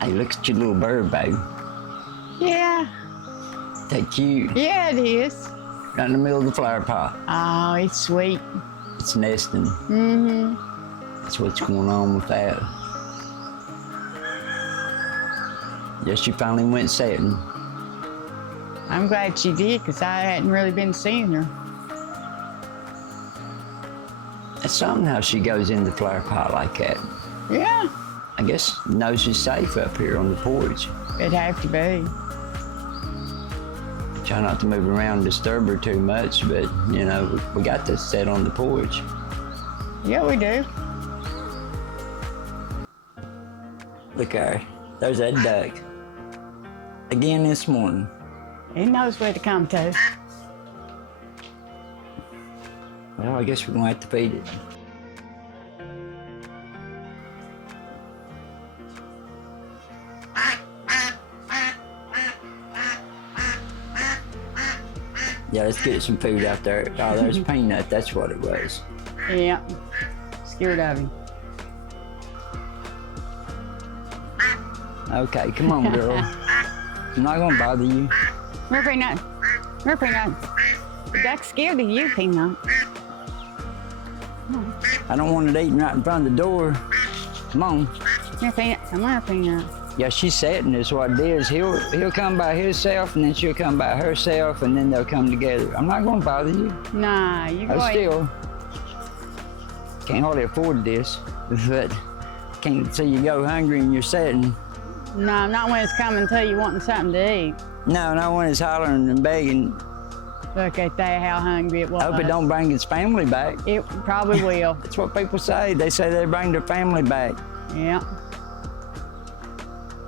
Hey, look at your little bird, babe. Yeah. That cute. Yeah, it is. Right in the middle of the flower pot. Oh, it's sweet. It's nesting. Mm-hmm. That's what's going on with that. Yes, she finally went setting. I'm glad she did, because I hadn't really been seeing her. It's something how she goes in the flower pot like that. Yeah. I guess knows she's safe up here on the porch. It'd have to be. Try not to move around and disturb her too much, but, you know, we got to sit on the porch. Yeah, we do. Look at her. There's that duck. Again this morning. He knows where to come to. Well, I guess we're gonna have to feed it. Yeah, let's get some food out there. Oh, there's Peanut, that's what it was. Yeah. Scared of him. Okay, come on, girl. I'm not gonna bother you. Come here, Peanut. Come here, Peanut. The duck's scared of you, Peanut. I don't want it eating right in front of the door. Come on. Come here, Peanut. Come here, Peanut. Yeah, she's setting is what it is. He'll come by himself, and then she'll come by herself, and then they'll come together. I'm not gonna bother you. Nah, you go I ahead. still can't hardly afford this, but can't see you go hungry and you're setting. No, not when it's coming to you wanting something to eat. No, not when it's hollering and begging. Look at that, how hungry it was. I hope it don't bring its family back. It probably will. That's what people say. They say they bring their family back. Yeah.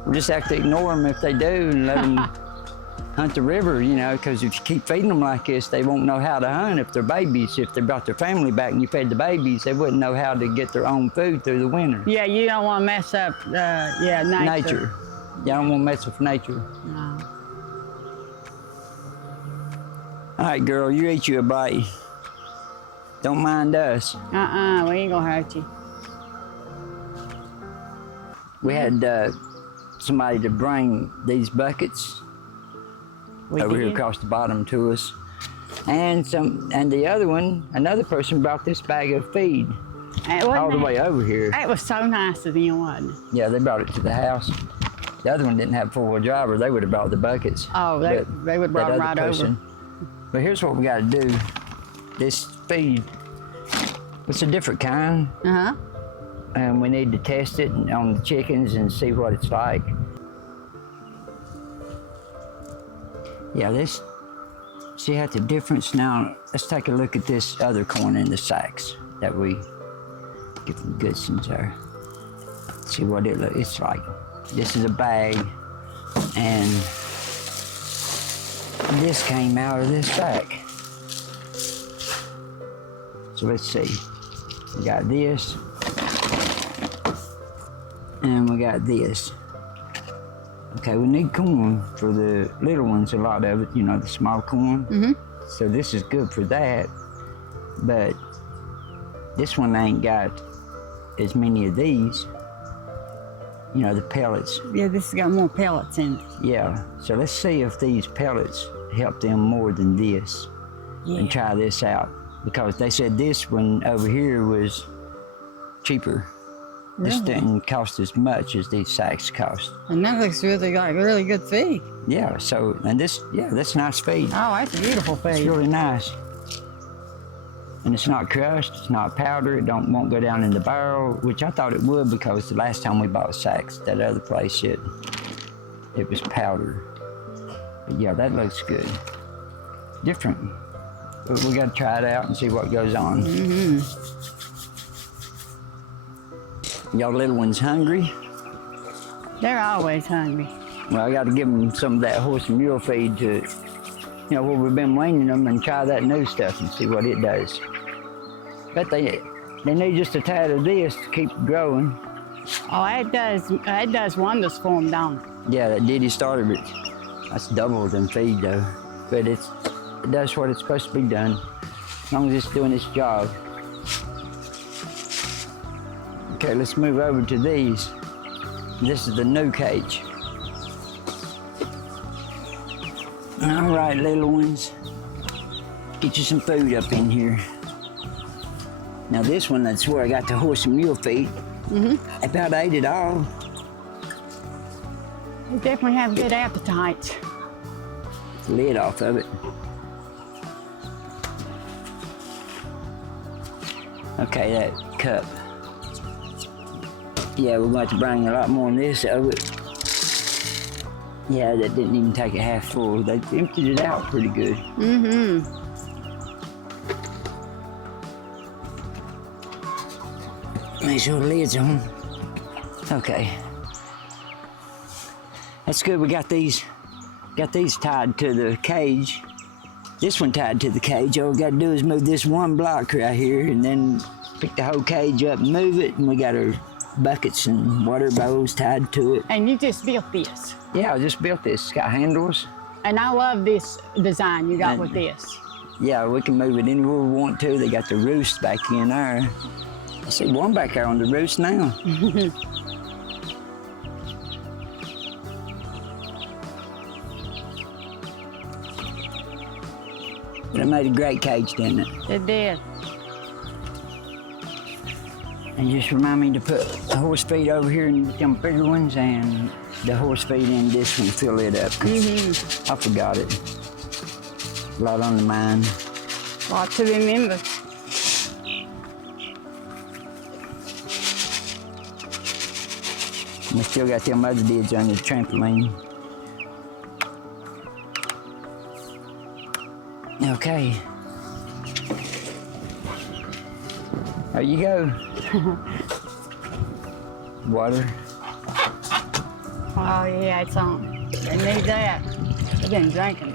We just have to ignore them if they do and let them hunt the river, you know, because if you keep feeding them like this, they won't know how to hunt if they're babies. If they brought their family back and you fed the babies, they wouldn't know how to get their own food through the winter. Yeah, you don't want to mess up, nature. You don't want to mess with nature. No. All right, girl, you eat you a bite. Don't mind us. We ain't gonna hurt you. We had somebody to bring these buckets over here across the bottom to us. And the other one, another person brought this bag of feed all the way over here. It was so nice of them, wasn't it? Yeah, they brought it to the house. The other one didn't have four-wheel drive, or they would have brought the buckets. Oh, they would have brought them right over. But here's what we got to do. This feed, it's a different kind. Uh-huh. And we need to test it on the chickens and see what it's like. Yeah, see how the difference now. Let's take a look at this other corn in the sacks that we get from Goodson's there. See what it's like. This is a bag, and this came out of this bag. So let's see. We got this, and we got this. Okay, we need corn for the little ones, a lot of it, you know, the small corn. Mm-hmm. So this is good for that, but this one ain't got as many of these. You know, the pellets. Yeah, this has got more pellets in it. Yeah, so let's see if these pellets help them more than this. Yeah. And try this out. Because they said this one over here was cheaper. Really? This didn't cost as much as these sacks cost. And that looks really like really good feed. Yeah, so, and this, yeah, that's nice feed. Oh, that's a beautiful feed. It's really nice. And it's not crushed, it's not powder, it won't go down in the barrel, which I thought it would because the last time we bought sacks, that other place, it was powder. But yeah, that looks good. Different. But we gotta try it out and see what goes on. Mm-hmm. Y'all little ones hungry? They're always hungry. Well, I gotta give them some of that horse and mule feed to, you know, where we've been weaning them and try that new stuff and see what it does. But they need just a tad of this to keep growing. Oh, it does wonders for them, don't it? Yeah, that Diddy started it. That's double than feed though. But it does what it's supposed to be done, as long as it's doing its job. Okay, let's move over to these. This is the new cage. All right, little ones. Get you some food up in here. Now this one, that's where I got the horse and mule feed. I about ate it all. They definitely have good appetites. The lid off of it. Okay, that cup. Yeah, we're going to bring a lot more of this of it. Yeah, that didn't even take it half full. They emptied it out pretty good. Make sure the lid's on. Okay. That's good. We got these tied to the cage. This one tied to the cage. All we got to do is move this one block right here and then pick the whole cage up and move it. And we got our buckets and water bowls tied to it. And you just built this. Yeah, I just built this. It's got handles. And I love this design you got with this. Yeah, we can move it anywhere we want to. They got the roost back in there. I see one back there on the roost now. But it made a great cage, didn't it? It did. And just remind me to put the horse feed over here and them bigger ones and the horse feed in this one, fill it up. I forgot it. A lot on the mind. Lot to remember. We still got them other dids on the trampoline. Okay. There you go. Water. Oh yeah, it's on. They need that. They've been drinking.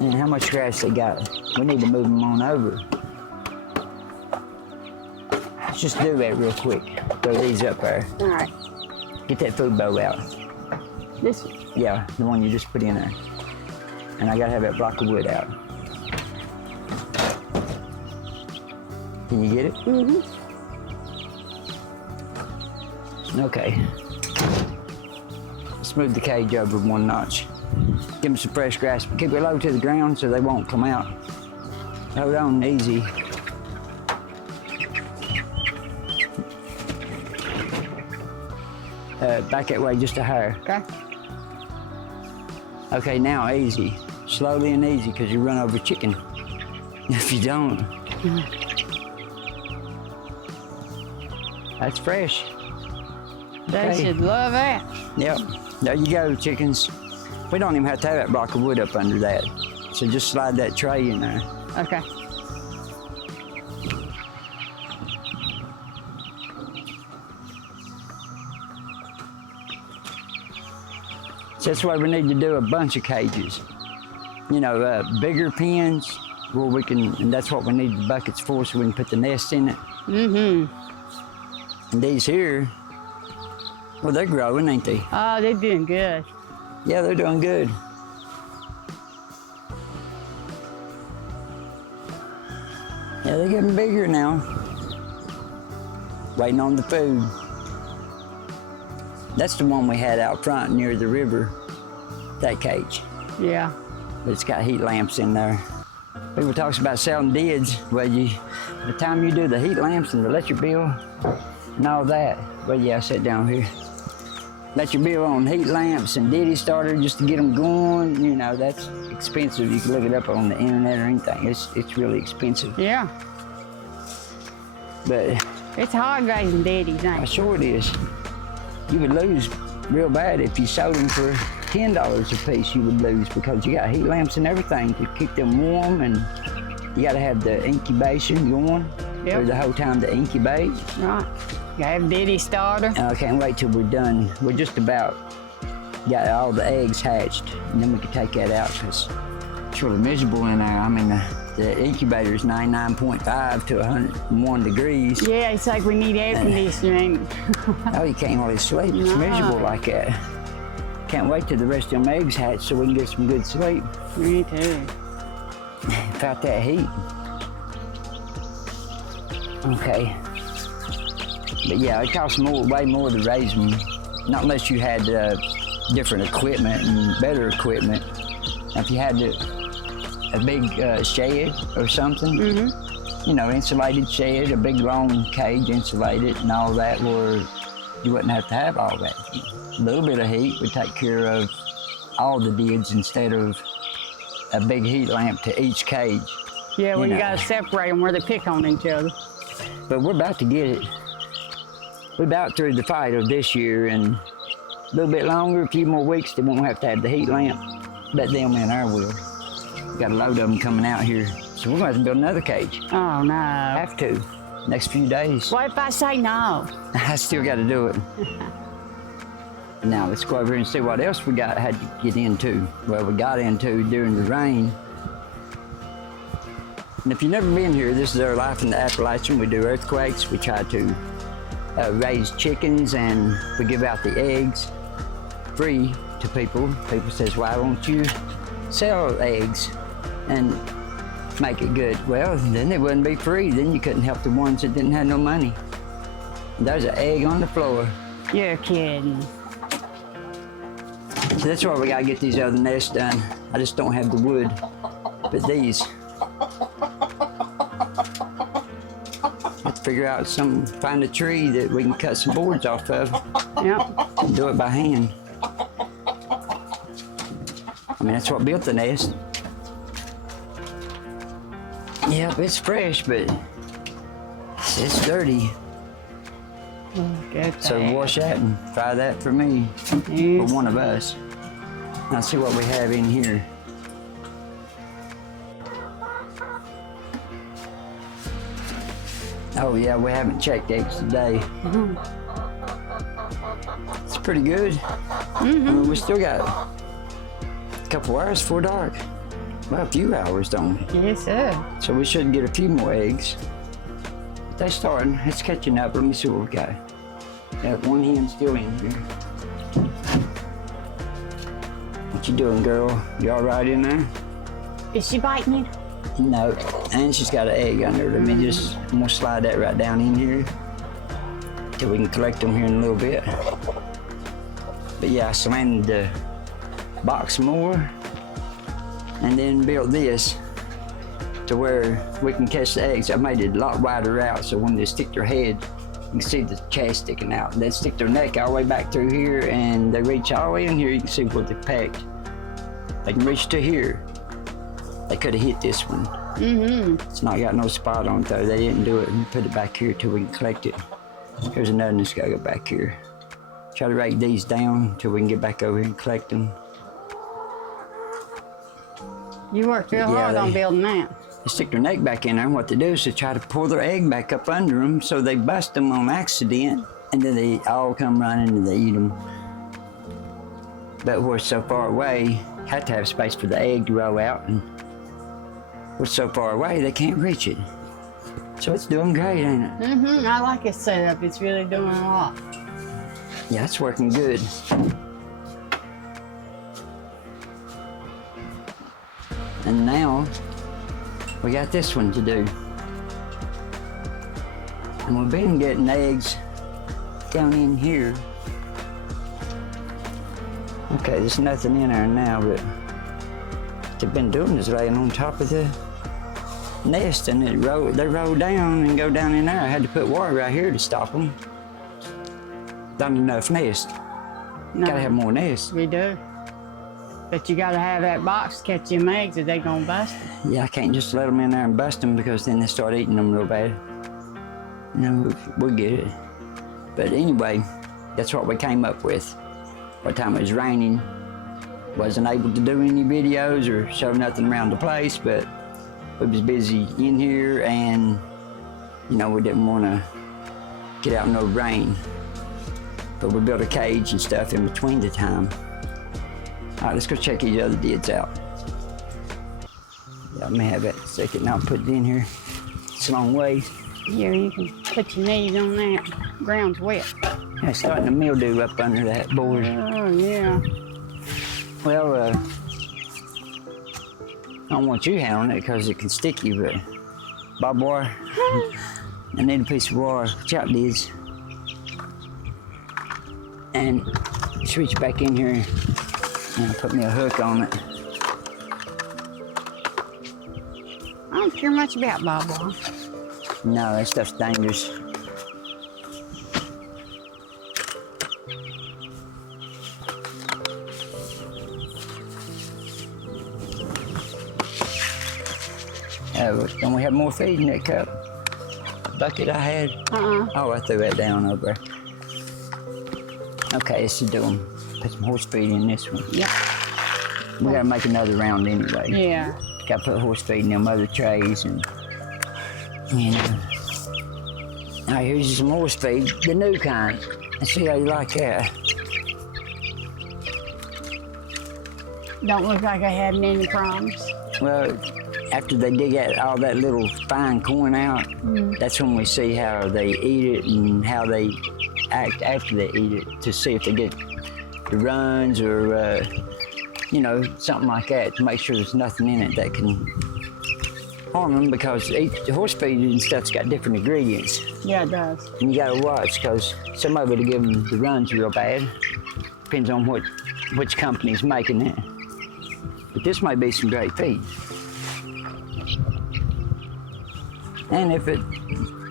And how much grass they got? We need to move them on over. Let's just do that real quick. Throw these up there. All right. Get that food bowl out. This. Yeah, the one you just put in there. And I gotta have that block of wood out. Can you get it? Okay. Let's move the cage over one notch. Give them some fresh grass, but keep it low to the ground so they won't come out. Hold on, easy. Back that way just a hair. Okay. Okay, now easy. Slowly and easy, because you run over chicken. If you don't. That's fresh. They should love that. Yep, there you go, chickens. We don't even have to have that block of wood up under that. So just slide that tray in there. Okay. So that's why we need to do a bunch of cages. You know, bigger pens where we can, and that's what we need the buckets for, so we can put the nest in it. And these here, well, they're growing, ain't they? Oh, they're doing good. Yeah, they're doing good. Yeah, they're getting bigger now. Waiting on the food. That's the one we had out front near the river, that cage. Yeah. But it's got heat lamps in there. People talks about selling dids. Well, by the time you do the heat lamps and the electric bill and all that, well, yeah, I sat down here. Electric bill on heat lamps and diddy starter just to get them going, you know, that's expensive. You can look it up on the internet or anything. It's really expensive. Yeah. But it's hard raising daddies, ain't I'm it? sure it is. You would lose real bad if you sold them for $10 a piece. You would lose because you got heat lamps and everything to keep them warm, and you got to have the incubation going for the whole time to incubate. Right. You have daddy starter. And I can't wait till we're done. We're just about got all the eggs hatched, and then we can take that out because it's really miserable in there. I mean, the incubator is 99.5 to 101 degrees. Yeah, it's like we need air conditioning. Oh, you can't hardly sleep. It's miserable like that. Can't wait till the rest of them eggs hatch so we can get some good sleep. Me too. Without that heat. Okay. But yeah, it costs way more to raise them. Not unless you had different equipment and better equipment. Now, if you had a big shed or something, you know, insulated shed, a big long cage insulated and all that, where you wouldn't have to have all that. A little bit of heat would take care of all the dids instead of a big heat lamp to each cage. Yeah, well, you know. gotta separate them where they pick on each other. But we're about to get it. We're about through the fight of this year, and a little bit longer, a few more weeks, they won't have to have the heat lamp. But them and our will. We got a load of them coming out here. So we're going to have to build another cage. Oh, no. Have to. Next few days. What if I say no? I still got to do it. Now let's go over here and see what else we had to get into. Well, we got into during the rain. And if you've never been here, this is our life in the Appalachian. We do earthquakes. We try to raise chickens, and we give out the eggs free to people. People says, why don't you sell eggs and make it good? Well, then they wouldn't be free. Then you couldn't help the ones that didn't have no money. There's an egg on the floor. You're kidding. So that's why we gotta get these other nests done. I just don't have the wood, but these. Have to figure out find a tree that we can cut some boards off of. Yep. And do it by hand. I mean, that's what built the nest. Yep, it's fresh, but it's dirty. Look at So that. wash that and fry that for me, Yes. for one of us. Now see what we have in here. Oh yeah, we haven't checked eggs today. It's pretty good. I mean, we still got a couple hours before dark. Well, a few hours, don't we? Yes, sir. So we should get a few more eggs. They're starting. It's catching up. Let me see what we got. Got one hen still in here. What you doing, girl? You all right in there? Is she biting you? No. And she's got an egg under. I'm gonna slide that right down in here till we can collect them here in a little bit. But yeah, I slammed the box more and then built this to where we can catch the eggs. I made it a lot wider out so when they stick their head, you can see the chest sticking out. And they stick their neck all the way back through here and they reach all the way in here. You can see what they pecked. They can reach to here. They could have hit this one. It's not got no spot on it though. They didn't do it and put it back here till we can collect it. Here's another one that's gotta go back here. Try to rake these down till we can get back over here and collect them. You worked real hard on building that. They stick their neck back in there, and what they do is they try to pull their egg back up under them, so they bust them on accident, and then they all come running and they eat them. But we're so far away, had to have space for the egg to roll out, and we're so far away they can't reach it. So it's doing great, ain't it? I like its setup. It's really doing a lot. Yeah, it's working good. And now we got this one to do. And we've been getting eggs down in here. Okay, there's nothing in there now, but what they've been doing is laying on top of the nest, and they roll down and go down in there. I had to put water right here to stop them. Not enough nest. No, Gotta have more nests. we do. But you gotta have that box to catch them eggs or they gonna bust them. Yeah, I can't just let them in there and bust them because then they start eating them real bad. No, we'll get it. But anyway, that's what we came up with. By the time it was raining, wasn't able to do any videos or show nothing around the place, but we was busy in here and, you know, we didn't want to get out in no rain. But we built a cage and stuff in between the time. All right, let's go check these other dids out. Yeah, I may have that second. Now put it in here. It's a long way. Here, you can put your knees on that. Ground's wet. Yeah, it's starting to mildew up under that board. Oh, yeah. Well, I don't want you handling it because it can stick you, but barbed wire. I need a piece of wire, chop these, and switch back in here and put me a hook on it. I don't care much about barbed wire. No, that stuff's dangerous. Don't we have more feed in that cup? Bucket I had? Oh, I threw that down over there. Okay, this is doing. Put some horse feed in this one. Yep. We gotta make another round anyway. Yeah. Gotta put horse feed in them other trays and now here's some horse feed, the new kind. Let's see how you like that. Don't look like I had any problems. Well, after they dig out all that little fine corn out, that's when we see how they eat it and how they act after they eat it to see if they get the runs or, you know, something like that to make sure there's nothing in it that can harm them because the horse feed and stuff's got different ingredients. Yeah, it does. And you gotta watch because some of it'll give them the runs real bad. Depends on which company's making it. But this might be some great feed. And if it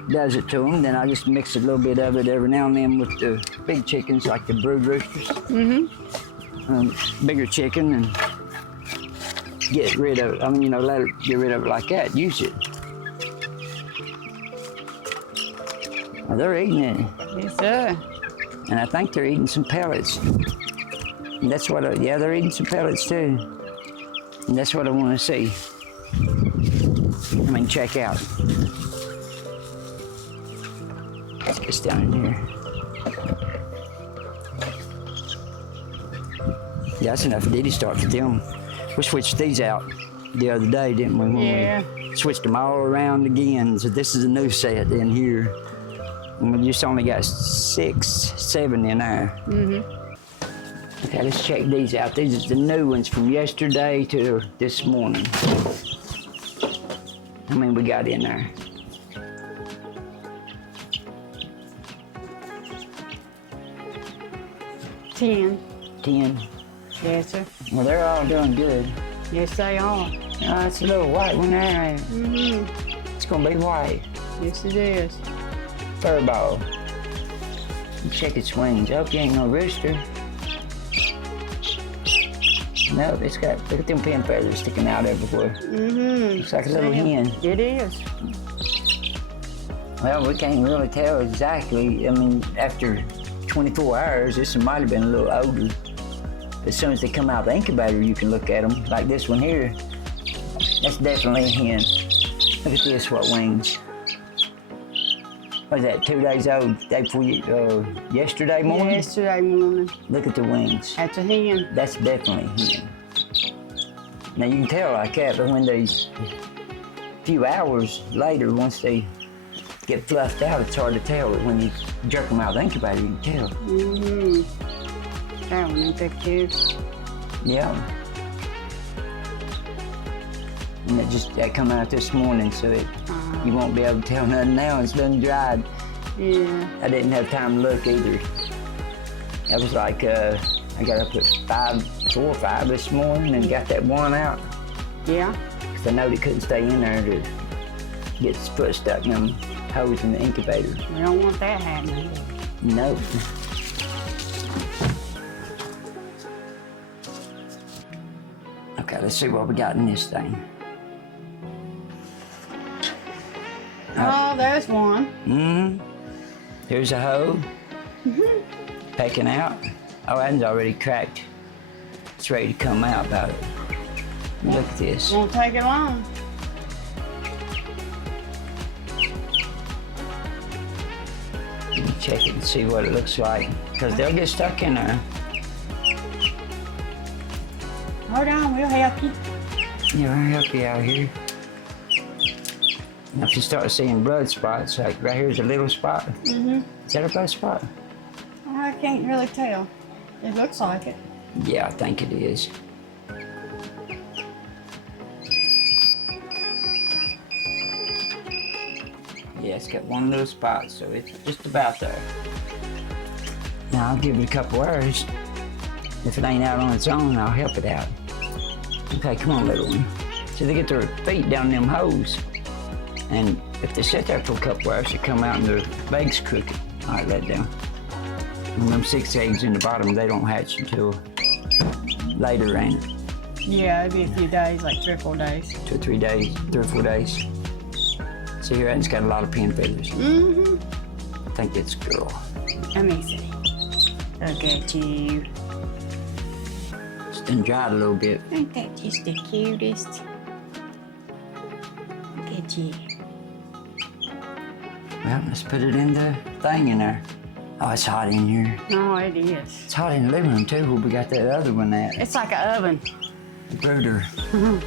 does it to them, then I just mix a little bit of it every now and then with the big chickens, like the brood roosters. Bigger chicken and get rid of it. I mean, you know, let it get rid of it like that. Use it. Well, they're eating it. Yes, sir. And I think they're eating some pellets. And that's what, yeah, they're eating some pellets too. And that's what I want to see. I mean, check out. Let's get down in here. Yeah, that's enough Diddy start for them. We switched these out the other day, didn't we? Yeah. We switched them all around again. So this is a new set in here. And we just only got 6, 7 in there. Okay, let's check these out. These are the new ones from yesterday to this morning. How many we got in there? 10. 10. Yes, sir. Well, they're all doing good. Yes, they are. It's a little white one there. It's gonna be white. Yes, it is. Furball. Check its wings. I hope you ain't no rooster. No, it's got, look at them pin feathers sticking out everywhere. Looks like a little hen. It is. Well, we can't really tell exactly. I mean, after 24 hours, this one might have been a little older. As soon as they come out of the incubator, you can look at them. Like this one here. That's definitely a hen. Look at this, what wings. What is that, 2 days old? Day before yesterday morning? Yesterday morning. Look at the wings. That's a hen. That's definitely a hen. Now you can tell like that, but when they, a few hours later, once they get fluffed out, it's hard to tell. But when you jerk them out of the incubator, you can tell. That one ain't that cute. Yeah. And that come out this morning, so you won't be able to tell nothing now. It's done dried. Yeah. I didn't have time to look either. That was like, I got up at 4 or 5 this morning and got that one out. Yeah. Because I know they couldn't stay in there to get its foot stuck in them hose in the incubator. We don't want that happening. No. Okay, let's see what we got in this thing. Oh, there's one. Here's a hoe. Pecking out. Oh, that one's already cracked. It's ready to come out about it. Look at this. Won't take it long. Let me check it and see what it looks like. Because they'll get stuck in there. Hold on, we'll help you. Yeah, I'll help you out here. Now if you start seeing blood spots, like right here's a little spot. Is that a blood spot? I can't really tell. It looks like it. Yeah, I think it is. Yeah, it's got one little spot, so it's just about there. Now I'll give it a couple hours. If it ain't out on its own, I'll help it out. Okay, come on, little one. So they get their feet down them holes. And if they sit there for a couple hours, they come out and their legs crooked. All right, let it down. And them 6 eggs in the bottom, they don't hatch until later, ain't it? Yeah, it'll be a few days, like 3 or 4 days. 2 or 3 days, 3 or 4 days. See here, it's got a lot of pin feathers. Mm-hmm. I think it's a girl. Let me see. Look at you. It's been dried a little bit. Ain't that just the cutest? Look at you. Well, let's put it in the thing in there. Oh, it's hot in here. Oh, it is. It's hot in the living room too, where we got that other one at. It's like an oven. The brooder. Mm-hmm.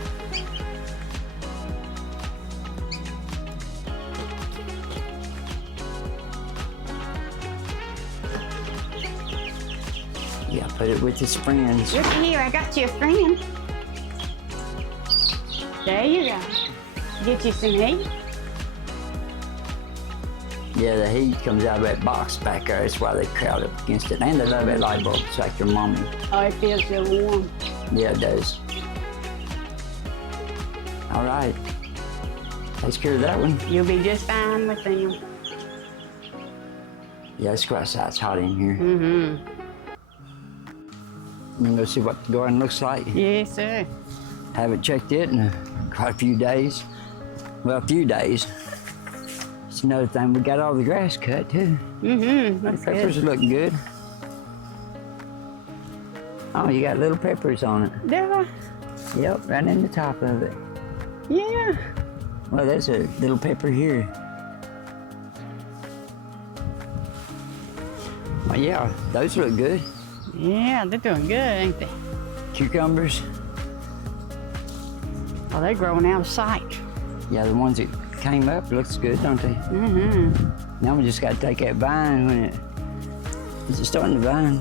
Yeah, put it with its friends. Look here, I got you a friend. There you go. Get you some heat. Yeah, the heat comes out of that box back there. That's why they crowd up against it. And they love that light bulb. It's like their mommy. Oh, it feels so warm. Yeah, it does. All right. Takes care of that one. You'll be just fine with them. Yeah, let's go outside. It's hot in here. Mm-hmm. I'm gonna go see what the garden looks like. Yes, sir. Haven't checked it in quite a few days. Well, a few days. It's another thing, we got all the grass cut too. Mm-hmm. The That's peppers good. are looking good. Oh, you got little peppers on it. Do I? Yep, right in the top of it. Yeah. Well, there's a little pepper here. Well, yeah, those look good. Yeah, they're doing good, ain't they? Cucumbers. Oh, they're growing out of sight. Yeah, the ones that came up looks good, don't they? Mm-hmm. Now we just gotta take that vine when it's starting to vine.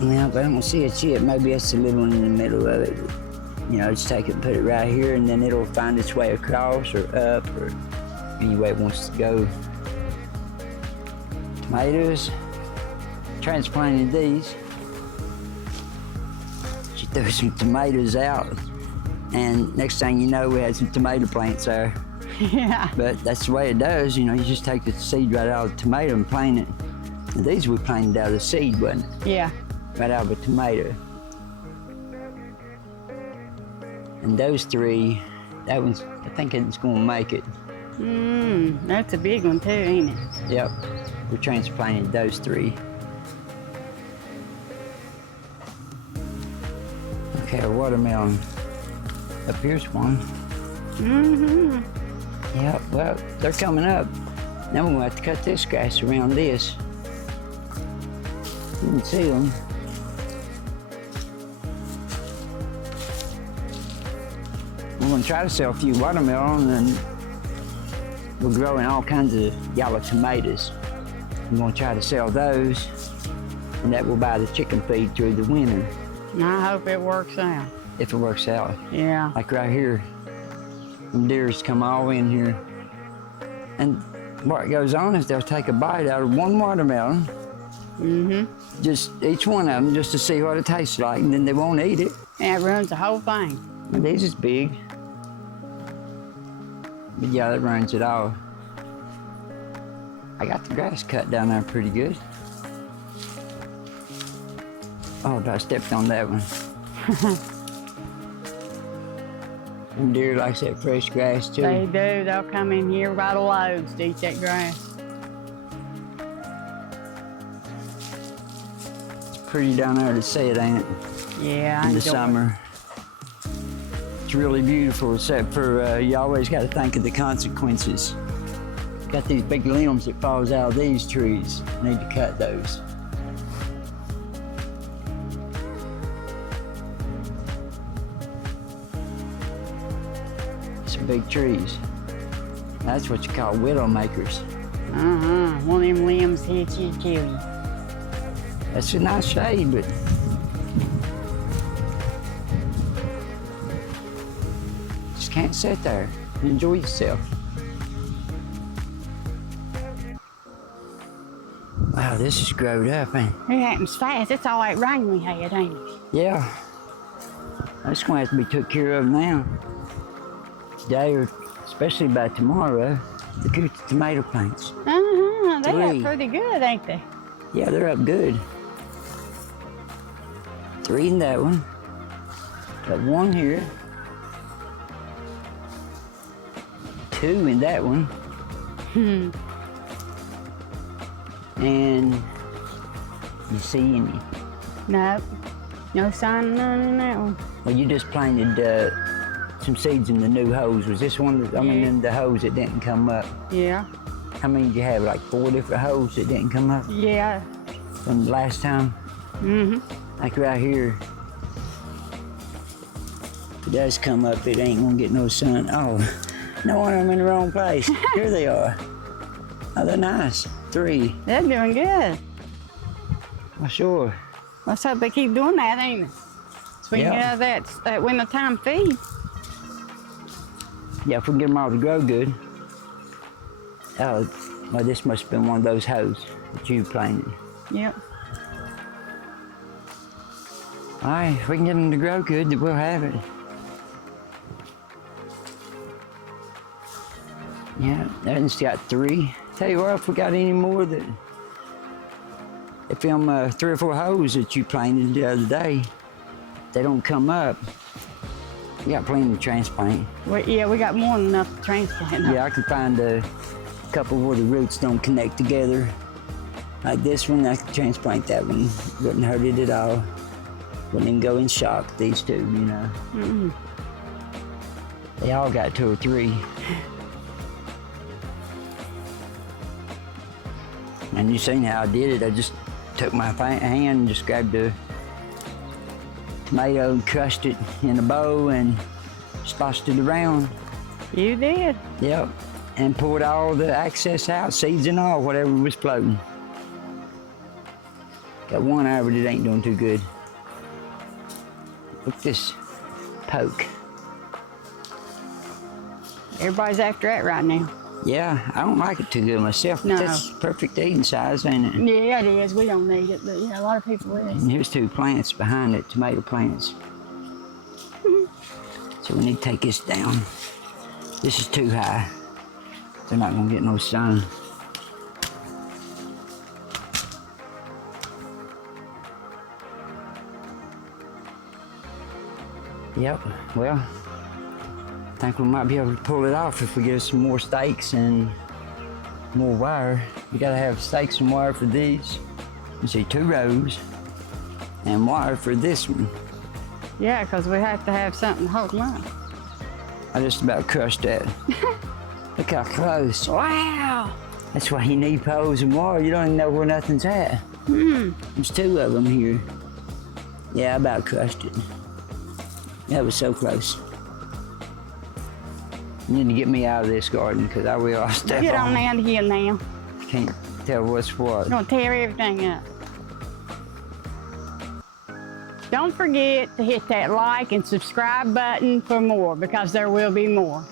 Yeah, but I don't see it yet. Maybe that's the little one in the middle of it. You know, just take it and put it right here, and then it'll find its way across or up or any way it wants to go. Tomatoes. Transplanted these. She threw some tomatoes out, and next thing you know, we had some tomato plants there. Yeah. But that's the way it does, you know, you just take the seed right out of the tomato and plant it. And these we planted out of the seed, wasn't it? Yeah. Right out of a tomato. And those 3, that one's, I think it's gonna make it. That's a big one too, ain't it? Yep, we transplanted those 3. Okay, a watermelon. Up here's one. Mm-hmm. Yeah, well, they're coming up. Now we're gonna have to cut this grass around this. You can see them. We're gonna try to sell a few watermelon, and we're growing all kinds of yellow tomatoes. We're gonna try to sell those, and that will buy the chicken feed through the winter, I hope it works out. if it works out. Yeah. Like right here, them deers come all in here. And what goes on is they'll take a bite out of one watermelon, Mm-hmm. just each one of them, just to see what it tastes like, and then they won't eat it. And it ruins the whole thing. And these is big. But yeah, that ruins it all. I got the grass cut down there pretty good. Oh, I stepped on that one. Them deer likes that fresh grass too. They do. They'll come in here by the loads to eat that grass. It's pretty down there to see it, ain't it? Yeah, I In the enjoy it. summer. It's really beautiful, except for you always got to think of the consequences. Got these big limbs that falls out of these trees. Need to cut those. Some big trees. That's what you call widow makers. One of them limbs hit you, kill you. That's a nice shade, but just can't sit there and enjoy yourself. Wow, this is growed up, ain't it? It happens fast. It's all that rain we had, ain't it? Yeah. That's gonna have to be took care of now. Today, or especially by tomorrow, the tomato plants. They Three. got pretty good, ain't they? Yeah, they're up good. 3 in that one. Got 1 here. 2 in that one. And you see any? Nope. No sign of none in that one. Well, you just planted some seeds in the new hose. Was this one? I mean, in the hose that didn't come up. Yeah. How many did you have? Like 4 different hoses that didn't come up Yeah. from the last time? Like right here. If it does come up, it ain't gonna get no sun. Oh, no wonder I'm in the wrong place. Here they are. Oh, they're nice. 3. They're doing good. Well, sure. Let's hope they keep doing that, ain't it? So we can get out of that wintertime feed. Yeah, if we can get them all to grow good. Oh, well, this must have been one of those hoses that you planted. Yep. All right, if we can get them to grow good, then we'll have it. Yeah, that one's got 3. Tell you what, if we got any more that, if them 3 or 4 hoses that you planted the other day, they don't come up, we got plenty to transplant. Yeah, we got more than enough to transplant. Yeah, I can find a couple where the roots don't connect together. Like this one, I could transplant that one. Wouldn't hurt it at all. Wouldn't even go in shock, these 2, you know. They all got 2 or 3. And you seen how I did it. I just took my hand and just grabbed a tomato and crushed it in a bowl and sloshed it around. You did. Yep. And poured all the excess out, seeds and all, whatever was floating. Got 1 hour, but it ain't doing too good. Look at this poke. Everybody's after that right now. Yeah, I don't like it too good myself. No. But that's perfect eating size, ain't it? Yeah, it is. We don't need it, but yeah, a lot of people will. And here's 2 plants behind it, tomato plants. So we need to take this down. This is too high. They're not gonna get no sun. Yep, well, I think we might be able to pull it off if we get some more stakes and more wire. We gotta have stakes and wire for these. You see 2 rows and wire for this one. Yeah, because we have to have something to hold them up. I just about crushed that. Look how close. Wow. That's why you need poles and wire. You don't even know where nothing's at. There's 2 of them here. Yeah, I about crushed it. That was so close. You need to get me out of this garden because I will. I'll step Get on. on down here now. Can't tell what's what. It's gonna tear everything up. Don't forget to hit that like and subscribe button for more because there will be more.